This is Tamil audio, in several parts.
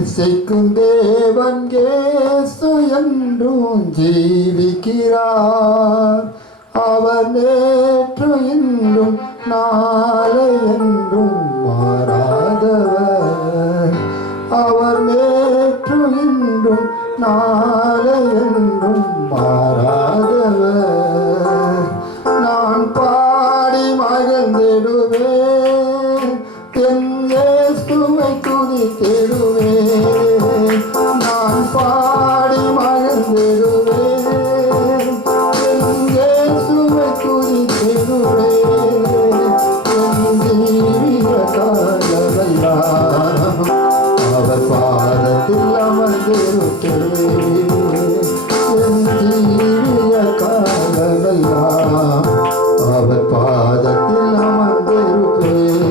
இசைக்கும் தேவன் இயேசு என்றும் ஜீவிக்கிறார். அவர் நேற்று இன்றும் நாளை என்றும் மாறாதவர். அவர் நேற்று இன்றும் நாளை என்றும் மாறாதவர். நான் பாடி மகிழ்ந்திடுவேன், என் இயேசுவை துதித்திடுவேன். நான் பாடி மகிழ்ந்திடுவேன், என் இயேசுவை துதித்திடுவேன். என் ஜீவிய காலமெல்லாம் அவர் பாதத்தில் அமர்ந்திருப்பேன். என் ஜீவிய காலமெல்லாம் அவர் பாதத்தில் அமர்ந்திருப்பேன்.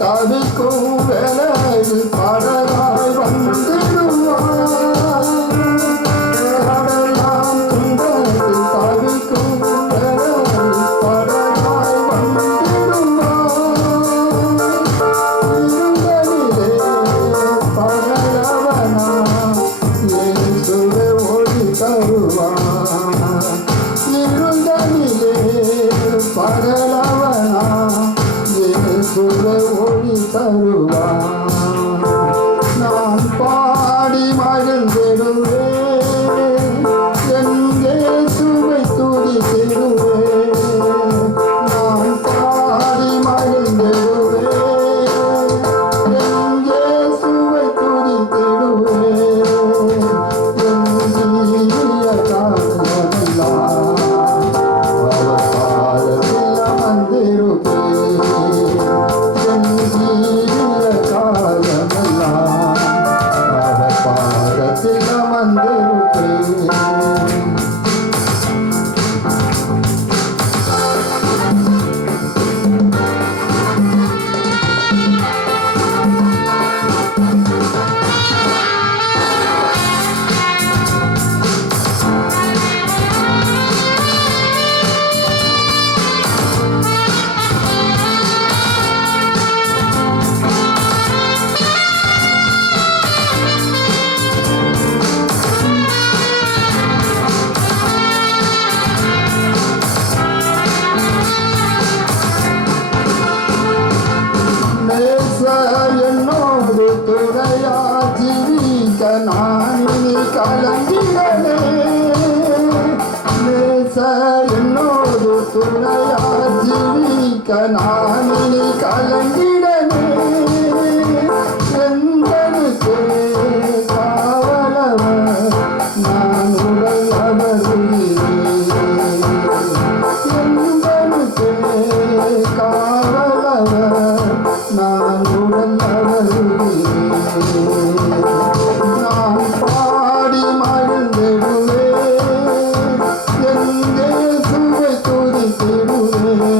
தவிக்கும் வேலையில் பாடலாய் வந்திடுவார். பாடலாம் துன்பத்தில் தவிக்கும் வேலையில் பாடலாய் வந்திடுவார். இருந்தனிலே பகலவனா இயேசுவே ஒளி தருவார். இருந்தனிலே பகலவனா இயேசுவே ஒளி தருவார். நான் பாடி மகிழ்ந்திடுவேன், என் இயேசுவை துதித்திடுவேன். நான் பாடி மகிழ்ந்திடுவேன், என் இயேசுவை துதித்திடுவேன். என் ஜீவிய காலமெல்லாம் அவர் பாதத்தில் அமர்ந்திருப்பேன். என் ஜீவிய காலமெல்லாம் அவர் பாதத்தில் அமர்ந்திருப்பேன். என்னோடு துணையா ஜீவிக்க நான் இனி கலங்கிடனே. என்னோடு துணையா ஜீவிக்க நான் இனி கலங்கிடனே. என்பனுக்கு காவலவர் நான் உடையவர். என்பனுக்கு காவலவர் நான் உடையவர். நான் பாடி மகிழ்ந்திடுவேன், என் இயேசுவை துதித்திடுவேன்.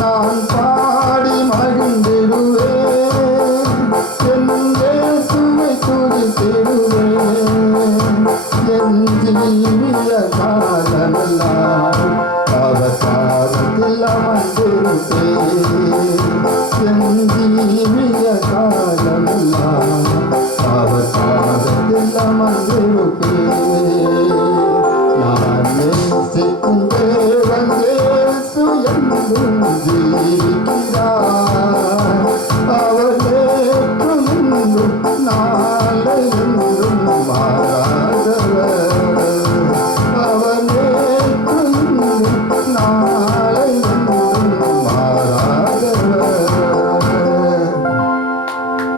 நான் பாடி மகிழ்ந்திடுவேன், என் இயேசுவை துதித்திடுவேன். என் ஜீவிய காலமெல்லாம் அவர் பாதத்தில் அமர்ந்திருப்பேன். என் ஜீவிய காலமெல்லாம் அவர் பாதத்தில் அமர்ந்திருப்பேன்.